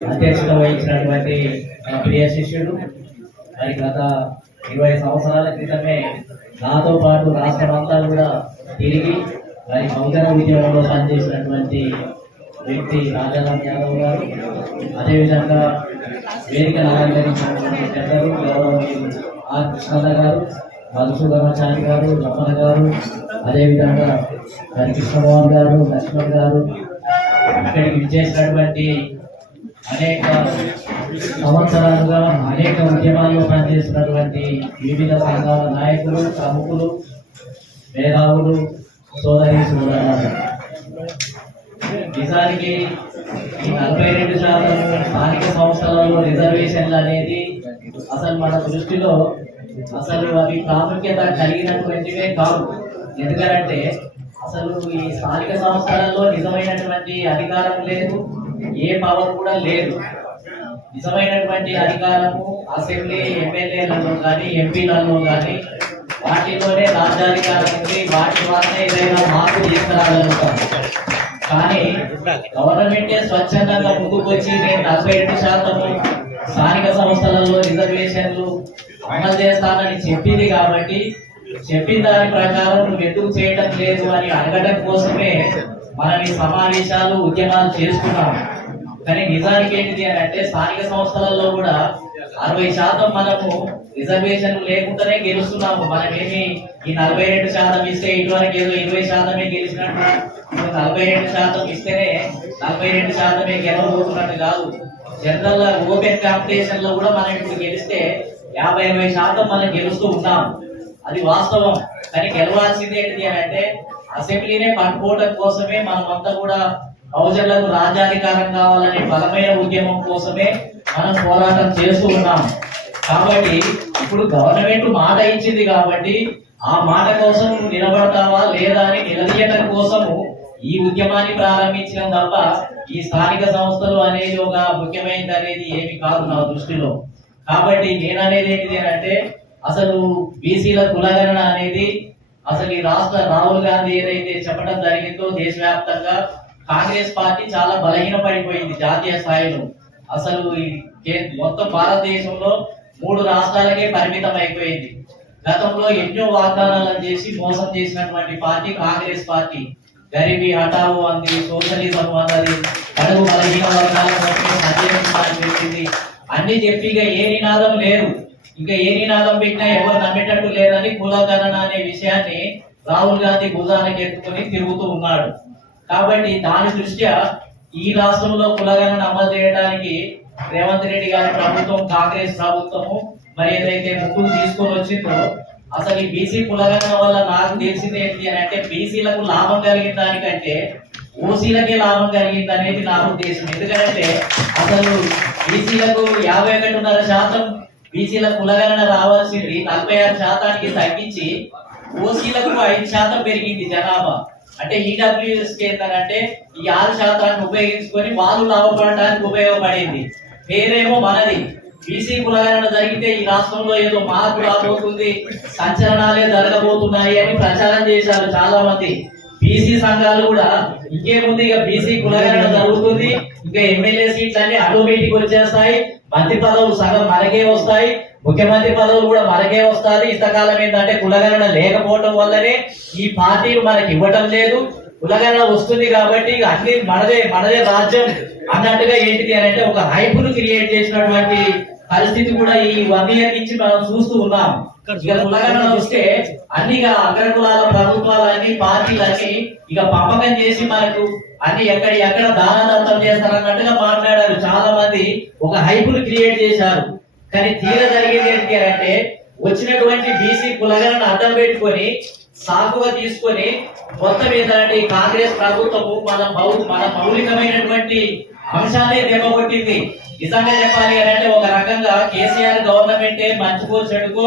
అధ్యక్షత వహించినటువంటి ప్రియ శిష్యుడు మరి గత 20 సంవత్సరాల క్రితమే నాతో పాటు రాష్ట్రమంతా కూడా తిరిగి మరి బహుజన ఉద్యమంలో పనిచేసినటువంటి వ్యక్తి రాజారాం యాదవ్ గారు, అదేవిధంగా వేదికను అలంకరించినటువంటి పెద్దలు గౌరవనీయులు ఆర్ కృష్ణన్న గారు, మధుసూదనాచారి గారు, రమణ గారు, అదేవిధంగా మరి కృష్ణమోహన్ గారు, లక్ష్మణ్ గారు, ఇక్కడికి విచ్చేసినటువంటి అనేక సంవత్సరాలుగా అనేక ఉద్యమాల్లో పనిచేస్తున్నటువంటి వివిధ సంఘాల నాయకులు, ప్రముఖులు, మేధావులు, సోదరి సోదరులు, నిజానికి ఈ 42% స్థానిక సంస్థలలో రిజర్వేషన్లు అనేది అసలు మన దృష్టిలో అసలు అవి ప్రాముఖ్యత కలిగినటువంటివే కాదు. ఎందుకంటే అసలు ఈ స్థానిక సంస్థలలో నిజమైనటువంటి అధికారం లేదు, ఏ పవర్ కూడా లేదు. నిజమైనటువంటి అధికారము అసెంబ్లీ ఎమ్మెల్యేలలో కానీ ఎంపీలలో కానీ వాటిలోనే రాజ్యాధికారం ఉంది, వాటి వల్లనే ఏదైనా మార్పు తీసుకురాగలుగుతాం. కానీ గవర్నమెంటే స్వచ్ఛందంగా ముందుకు వచ్చి నేను 42% స్థానిక సంస్థలలో రిజర్వేషన్లు అమలు చేస్తానని చెప్పింది కాబట్టి చెప్పిన దాని ప్రకారం నువ్వు ఎందుకు చేయడం లేదు అని అడగడం కోసమే మనం ఈ సమావేశాలు, ఉద్యమాలు చేస్తున్నాం. కానీ నిజానికి ఏంటిది అని అంటే స్థానిక సంస్థలలో కూడా 60% మనము రిజర్వేషన్ లేకుండానే గెలుస్తున్నాము. మనమేమి ఈ 42% ఇస్తే ఇటువరకు ఏదో 20% గెలిచినట్టు 42% ఇస్తేనే 42% గెలవబోతున్నట్టు కాదు. జనరల్ ఓపెన్ కాంపిటీషన్ లో కూడా మనం ఇప్పుడు గెలిస్తే 50-20% మనం గెలుస్తూ ఉన్నాం. అది వాస్తవం. కానీ గెలవాల్సింది ఏంటిది అని అంటే అసెంబ్లీనే పట్టుకోవడం కోసమే మనమంతా కూడా బహుజనులకు రాజ్యాధికారం కావాలనే బలమైన ఉద్యమం కోసమే మనం పోరాటం చేస్తూ ఉన్నాం. కాబట్టి ఇప్పుడు గవర్నమెంట్ మాట ఇచ్చింది కాబట్టి ఆ మాట కోసం నిలబడతావా లేదా అని నిలదీయడం కోసము ఈ ఉద్యమాన్ని ప్రారంభించడం తప్ప ఈ స్థానిక సంస్థలు అనేది ఒక ముఖ్యమైనది అనేది ఏమి కాదు నా దృష్టిలో. కాబట్టి నేననేది ఏంటిది అంటే అసలు బీసీల కులగణన అనేది అసలు ఈ రాష్ట్ర రాహుల్ గాంధీ ఏదైతే చెప్పడం జరిగిందో దేశవ్యాప్తంగా కాంగ్రెస్ పార్టీ చాలా బలహీన పడిపోయింది జాతీయ స్థాయిలో. అసలు మొత్తం భారతదేశంలో 3 రాష్ట్రాలకే పరిమితం అయిపోయింది. గతంలో ఎన్నో వాగ్దానాలను చేసి మోసం చేసినటువంటి పార్టీ కాంగ్రెస్ పార్టీ. గరీబీ హఠావో అంది, సోషలిజం అన్నది, అడుగు బలహీన వర్గాల పెట్టింది, అన్ని చెప్పి ఇక ఏ నినాదం లేదు. ఇంకా ఏ నినాదం పెట్టినా ఎవరు నమ్మేటట్టు లేదని కులగణన అనే విషయాన్ని రాహుల్ గాంధీ భుజానికి ఎత్తుకొని తిరుగుతూ ఉన్నాడు. కాబట్టి దాని దృష్ట్యా ఈ రాష్ట్రంలో కులగణన అమలు చేయడానికి రేవంత్ రెడ్డి గారి ప్రభుత్వం, కాంగ్రెస్ ప్రభుత్వము మరి ఏదైతే ముందుకు తీసుకొని వచ్చిందో అసలు ఈ బీసీ కులగణన వల్ల నాకు తెలిసింది ఏంటి అని అంటే బీసీలకు లాభం కలిగిన దానికంటే ఓసీలకే లాభం కలిగింది అనేది నా ఉద్దేశం. ఎందుకంటే అసలు బీసీలకు 51.5% బీసీల కులగణన రావాల్సింది 46%కి తగ్గించి ఓసీలకు 5% పెరిగింది జనాభా. అంటే ఈడబ్ల్యూఎస్ ఏంటంటే ఈ 6% ఉపయోగించుకొని వాళ్ళు లాభపడడానికి ఉపయోగపడింది. పేరేమో మనది. బీసీ కులగణన జరిగితే ఈ రాష్ట్రంలో ఏదో మార్పు రాబోతుంది, సంచలనాలే జరగబోతున్నాయి అని ప్రచారం చేశారు చాలా మంది. బీసీ సంఘాలు కూడా ఇంకేముంది, ఇక బీసీ కులగణన జరుగుతుంది, ఇంకా ఎమ్మెల్యే సీట్లు అన్ని ఆటోమేటిక్ వచ్చేస్తాయి, మంత్రి పదవులు సగం మనకే వస్తాయి, ముఖ్యమంత్రి పదవులు కూడా మనకే వస్తాయి. ఇంతకాలం ఏంటంటే కులగణన లేకపోవటం వల్లనే ఈ పార్టీలు మనకి ఇవ్వటం లేదు. కులగణన వస్తుంది కాబట్టి అన్ని మనదే రాజ్యం అన్నట్టుగా ఏంటిది అని అంటే ఒక హైపును క్రియేట్ చేసినటువంటి పరిస్థితి కూడా ఈ 1 year నుంచి మనం చూస్తూ ఉన్నాం. ఇక కులగణన వస్తే అన్ని అగ్రకులాల ప్రభుత్వాలన్నీ పార్టీలన్నీ ఇక పంపకం చేసి మనకు అన్ని ఎక్కడ దానదత్తం చేస్తారన్నట్టుగా మాట్లాడారు చాలా మంది, ఒక హైపును క్రియేట్ చేశారు. కానీ తీర జరిగేది ఏంటి అంటే వచ్చినటువంటి బీసీ కులగణన అడ్డం పెట్టుకొని సాకుగా తీసుకొని మొత్తం ఏంటంటే కాంగ్రెస్ ప్రభుత్వము మన మౌలికమైనటువంటి అంశాలే దెబ్బకొట్టింది. నిజంగా చెప్పాలి అని అంటే ఒక రకంగా కేసీఆర్ గవర్నమెంటే మంచుకో చెడుకో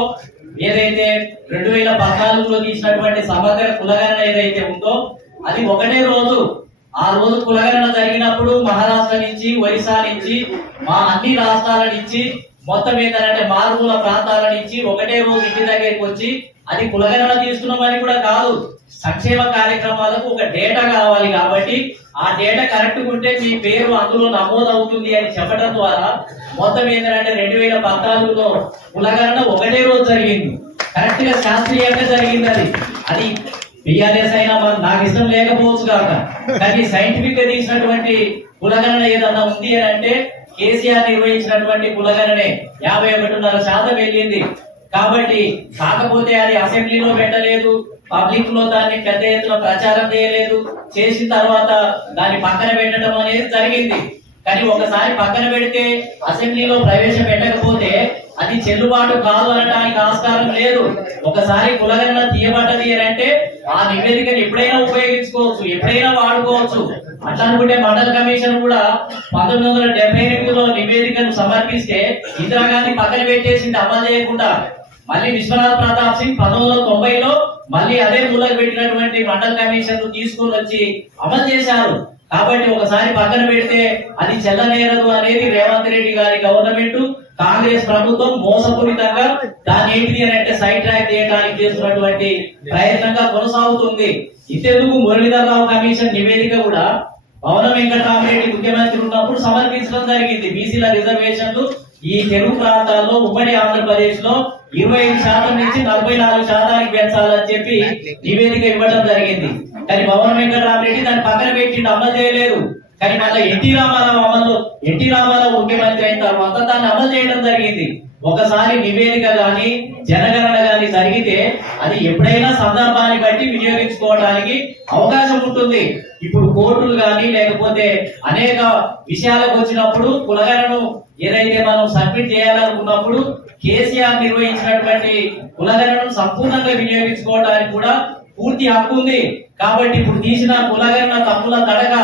ఏదైతే 2014లో తీసినటువంటి సమగ్ర కులగణన ఏదైతే ఉందో అది ఒకటే రోజు. ఆ రోజు కులగణన జరిగినప్పుడు మహారాష్ట్ర నుంచి, ఒరిస్సా నుంచి, మా అన్ని రాష్ట్రాల నుంచి మొత్తం ఏంటంటే మారుమూల ప్రాంతాల నుంచి ఒకటే రోజు ఇంటి దగ్గరికి వచ్చి అది కులగణన తీస్తున్నామని కూడా కాదు, సంక్షేమ కార్యక్రమాలకు ఒక డేటా కావాలి కాబట్టి ఆ డేటా కరెక్ట్ ఉంటే మీ పేరు అందులో నమోదు అవుతుంది అని చెప్పడం ద్వారా మొత్తం ఏంటంటే 2014లో కులగణన ఒకటే రోజు జరిగింది. కరెక్ట్ గా శాస్త్రీయంగా జరిగింది. అది బిఆర్ఎస్ అయినా నాకు ఇష్టం లేకపోవచ్చు కాక, కానీ సైంటిఫిక్ గా తీసినటువంటి కులగణన ఏదన్నా ఉంది అని అంటే కేసీఆర్ నిర్వహించినటువంటి కులగణనే 51.5% వెళ్ళింది. కాబట్టి కాకపోతే అది అసెంబ్లీలో పెట్టలేదు, పబ్లిక్ లో దాన్ని పెద్ద ఎత్తున ప్రచారం చేయలేదు, చేసిన తర్వాత దాన్ని పక్కన పెట్టడం అనేది జరిగింది. కానీ ఒకసారి పక్కన పెడితే అసెంబ్లీలో ప్రవేశపెట్టకపోతే అది చెల్లుబాటు కాదు అనడానికి ఆస్కారం లేదు. ఒకసారి కులగణన తీయబడ్డది అని అంటే ఆ నివేదికను ఎప్పుడైనా ఉపయోగించుకోవచ్చు, ఎప్పుడైనా వాడుకోవచ్చు. అట్లా అనుకుంటే మండల్ కమిషన్ కూడా 1978లో నివేదికను సమర్పిస్తే ఇందిరాగాంధీ పక్కన పెట్టేసింది అమలు చేయకుండా. మళ్ళీ విశ్వనాథ్ ప్రతాప్ సింగ్ 1990లో మళ్ళీ అదే మూలకు పెట్టినటువంటి మండల్ కమిషన్ తీసుకొని వచ్చి అమలు చేశారు. కాబట్టి ఒకసారి పక్కన పెడితే అది చెల్లనేరదు అనేది రేవంత్ రెడ్డి గారి గవర్నమెంట్, కాంగ్రెస్ ప్రభుత్వం మోసపూరితంగా దాన్ని ఏంటిది అని అంటే సైడ్ ట్రాక్ చేయడానికి చేస్తున్నటువంటి ప్రయత్నంగా కొనసాగుతుంది. ఇంతెందుకు మురళీధర్ రావు కమిషన్ నివేదిక కూడా పవన వెంకటరామరెడ్డి ముఖ్యమంత్రి ఉన్నప్పుడు సమర్పించడం జరిగింది. బీసీల రిజర్వేషన్లు ఈ తెలుగు ప్రాంతాల్లో ఉమ్మడి ఆంధ్రప్రదేశ్ లో 25% నుంచి 44% పెంచాలని చెప్పి నివేదిక ఇవ్వడం జరిగింది. కానీ పవన వెంకటరామరెడ్డి దాన్ని పక్కన పెట్టి అమలు చేయలేదు. కానీ మళ్ళీ ఎన్టీ రామారావు ముఖ్యమంత్రి అయిన తర్వాత దాన్ని అమలు చేయడం జరిగింది. ఒకసారి నివేదిక గాని జనగణన గాని జరిగితే అది ఎప్పుడైనా సందర్భాన్ని బట్టి వినియోగించుకోవడానికి అవకాశం ఉంటుంది. ఇప్పుడు కోర్టులు గాని లేకపోతే అనేక విషయాలకు వచ్చినప్పుడు కులగణను ఏదైతే మనం సబ్మిట్ చేయాలనుకున్నప్పుడు కేసీఆర్ నిర్వహించినటువంటి కులగణను సంపూర్ణంగా వినియోగించుకోవడానికి కూడా పూర్తి హక్కు ఉంది. కాబట్టి ఇప్పుడు తీసిన కులగణన తప్పుల తడక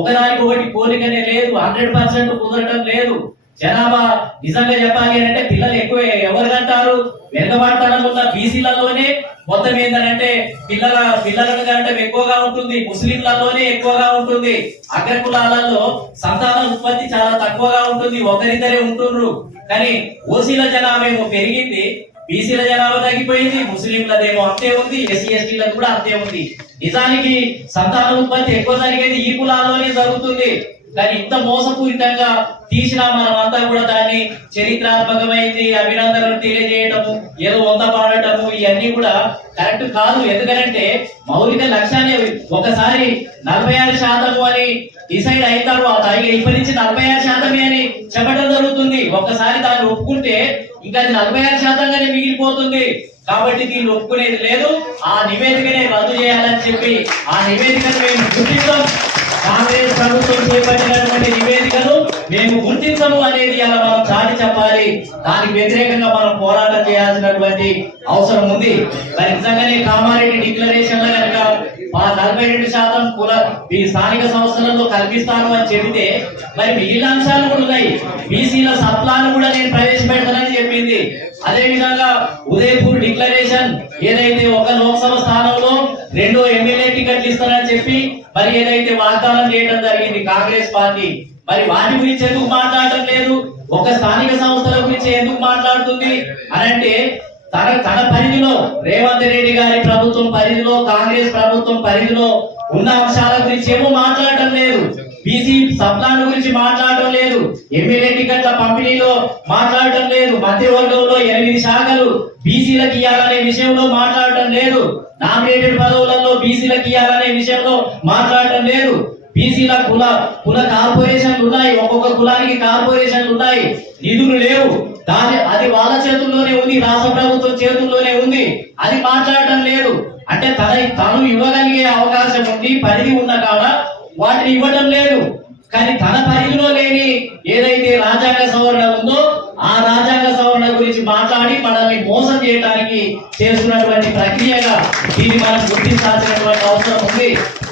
ఒకదానికి ఒకటి పోలికనే లేదు, 100% కుదరటం లేదు. జనాభా నిజంగా చెప్పాలి అంటే పిల్లలు ఎక్కువ ఎవరు కంటారు? వెనుకబాటుతనం ఉన్న బీసీలలోనే మొత్తం ఏంటంటే పిల్లలను కంటే ఎక్కువగా ఉంటుంది, ముస్లింలలోనే ఎక్కువగా ఉంటుంది. అగ్రకులాలలో సంతాన ఉత్పత్తి చాలా తక్కువగా ఉంటుంది, ఒకరిద్దరే ఉంటున్నారు. కానీ ఓసీల జనాభా ఏమో పెరిగింది, బీసీల జనాభా తగ్గిపోయింది, ముస్లింలదేమో అంతే ఉంది, ఎస్సీ ఎస్టీలకు కూడా అంతే ఉంది. నిజానికి సంతాన ఉత్పత్తి ఎక్కువ జరిగేది ఈ కులాల్లోనే జరుగుతుంది. కానీ ఇంత మోసపూరితంగా తీసినా మనం అంతా కూడా దాన్ని చరిత్రాత్మకమైంది అభినందనలు తెలియజేయటము, ఏదో వంద పాడటము ఇవన్నీ కూడా కరెక్ట్ కాదు. ఎందుకంటే మౌలిక లక్ష్యాన్ని ఒకసారి 46% అని డిసైడ్ అయిన తర్వాత ఇప్పటి నుంచి 46% అని చెప్పడం జరుగుతుంది. ఒక్కసారి దాన్ని ఒప్పుకుంటే ఇంకా అది 46%గానే మిగిలిపోతుంది. కాబట్టి దీన్ని ఒప్పుకునేది లేదు. ఆ నివేదికనే రద్దు చేయాలని చెప్పి ఆ నివేదికను మేము గుర్తిస్తాం. కాంగ్రెస్ ప్రభుత్వం చేపట్టినటువంటి నివేదికను మేము గుర్తించము అనేది అలా మనం చాటి చెప్పాలి. దానికి వ్యతిరేకంగా మనం పోరాటం చేయాల్సినటువంటి అవసరం ఉంది. మరి నిజంగానే కామారెడ్డి డిక్లరేషన్ లో కనుక 42% కుల ఈ స్థానిక సంస్థలలో కల్పిస్తాను అని చెబితే మరి మిగిలిన అంశాలు కూడా ఉన్నాయి. బీసీల సప్లాను కూడా నేను ప్రవేశపెడతానని చెప్పింది. అదే విధంగా ఉదయపూర్ డిక్లరేషన్ ఏదైతే ఒక లోక్సభ స్థానంలో 2 ఎమ్మెల్యే టికెట్లు ఇస్తారని చెప్పి మరి ఏదైతే వాగ్దానం చేయడం జరిగింది కాంగ్రెస్ పార్టీ, మరి వాటి గురించి ఎందుకు మాట్లాడటం లేదు? ఒక స్థానిక సంస్థల గురించి ఎందుకు మాట్లాడుతుంది అని అంటే తన పరిధిలో రేవంత్ రెడ్డి గారి ప్రభుత్వం పరిధిలో కాంగ్రెస్ ప్రభుత్వం పరిధిలో ఉన్న అంశాల గురించి ఏమో మాట్లాడటం లేదు. బీసీ సప్లాన్ గురించి మాట్లాడటం లేదు, ఎమ్మెల్యే టికెట్ల పంపిణీలో మాట్లాడటం లేదు, మంత్రివర్గంలో 8 శాఖలు బీసీలకు ఇవ్వాలనే విషయంలో మాట్లాడటం లేదు, నామినేటెడ్ పదవులలో బీసీలకు ఇవ్వాలనే విషయంలో మాట్లాడటం లేదు. బీసీల కుల కార్పొరేషన్లు ఉన్నాయి, ఒక్కొక్క కులానికి కార్పొరేషన్లు ఉన్నాయి, నిధులు లేవు. అది వాళ్ళ చేతుల్లోనే ఉంది, రాష్ట్ర ప్రభుత్వం చేతుల్లోనే ఉంది, అది మాట్లాడటం లేదు. అంటే తను ఇవ్వగలిగే అవకాశం ఉంది, పరిధి ఉన్న కాడ వాటిని ఇవ్వడం లేదు. కానీ తన పరిధిలో లేని ఏదైతే రాజ్యాంగ సవరణ ఉందో ఆ రాజ్యాంగ సవరణ గురించి మాట్లాడి మనల్ని మోసం చేయడానికి చేస్తున్నటువంటి ప్రక్రియగా దీన్ని మనం గుర్తించాల్సినటువంటి అవసరం ఉంది.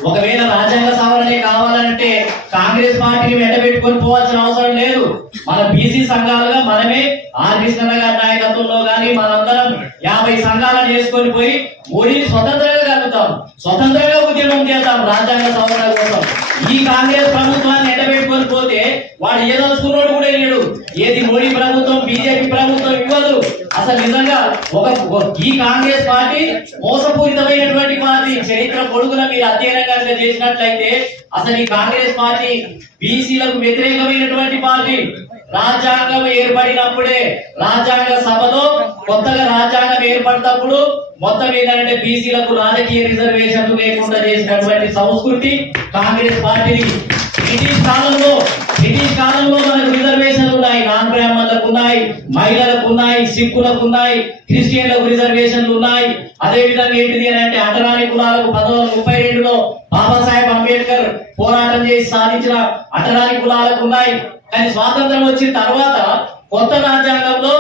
ఒకవేళ రాజ్యాంగ సవరణే కావాలంటే కాంగ్రెస్ పార్టీని వెంటబెట్టుకొని పోవాల్సిన అవసరం లేదు. మన బీసీ సంఘాలుగా మనమే ఆర్ కృష్ణ గారి నాయకత్వంలో కానీ మనందరం 50 సంఘాలను చేసుకొని పోయి మోడీని స్వతంత్రంగా కలుగుతాం, స్వతంత్రంగా ఉద్యమం చేద్దాం రాజ్యాంగ సవరణ కోసం. ఈ కాంగ్రెస్ ప్రభుత్వాన్ని ఎండబెట్టుకొని పోతే వాడు ఏదలుచుకున్నాడు కూడా లేడు. ఏది మోడీ ప్రభుత్వం బీజేపీ ప్రభుత్వం ఇవ్వదు. అసలు నిజంగా ఈ కాంగ్రెస్ పార్టీ మోసపూరితమైనటువంటి పార్టీ. చరిత్ర పొడుగున మీరు అధ్యయనం కనుక చేసినట్లయితే అసలు ఈ కాంగ్రెస్ పార్టీ బీసీలకు వ్యతిరేకమైనటువంటి పార్టీ. రాజ్యాంగం ఏర్పడినప్పుడే రాజ్యాంగ సభలో కొత్తగా రాజ్యాంగం ఏర్పడినప్పుడు మొత్తం ఏంటంటే బీసీలకు రాజకీయ రిజర్వేషన్లు లేకుండా చేసినటువంటి సంస్కృతి కాంగ్రెస్ పార్టీని. బ్రిటిష్ కాలంలో మనకు రిజర్వేషన్లు ఉన్నాయి. నాన్ బ్రాహ్మణులకు ఉన్నాయి, మహిళలకు ఉన్నాయి, సిక్కులకు ఉన్నాయి, క్రిస్టియన్లకు రిజర్వేషన్లు ఉన్నాయి. అదే విధంగా ఏంటిది అని అంటే అంటరాని కులాలకు 1932లో బాబాసాహెబ్ అంబేద్కర్ పోరాటం చేసి సాధించిన అంటరాని కులాలకు ఉన్నాయి. కానీ స్వాతంత్రం వచ్చిన తర్వాత కొత్త రాజ్యాంగంలో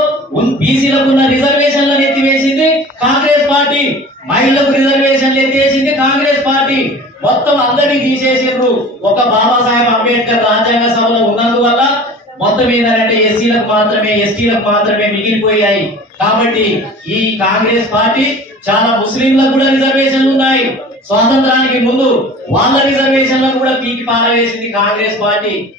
బీసీలకు ఉన్న రిజర్వేషన్లను ఎత్తివేసింది కాంగ్రెస్ పార్టీ. మహిళలకు రిజర్వేషన్లు ఎత్తేసింది కాంగ్రెస్ పార్టీ. మొత్తం అందరినీ తీసేసిండ్రు. ఒక బాబాసాహెబ్ అంబేద్కర్ రాజ్యాంగ సభలో ఉన్నందువల్ల మొత్తం ఏంటంటే ఎస్సీలకు మాత్రమే, ఎస్టీలకు మాత్రమే మిగిలిపోయాయి. కాబట్టి ఈ కాంగ్రెస్ పార్టీ చాలా ముస్లింలకు కూడా రిజర్వేషన్లు ఉన్నాయి. స్వాతంత్రానికి ముందు వాళ్ళ రిజర్వేషన్లను కూడా పీకి పారవేసింది కాంగ్రెస్ పార్టీ.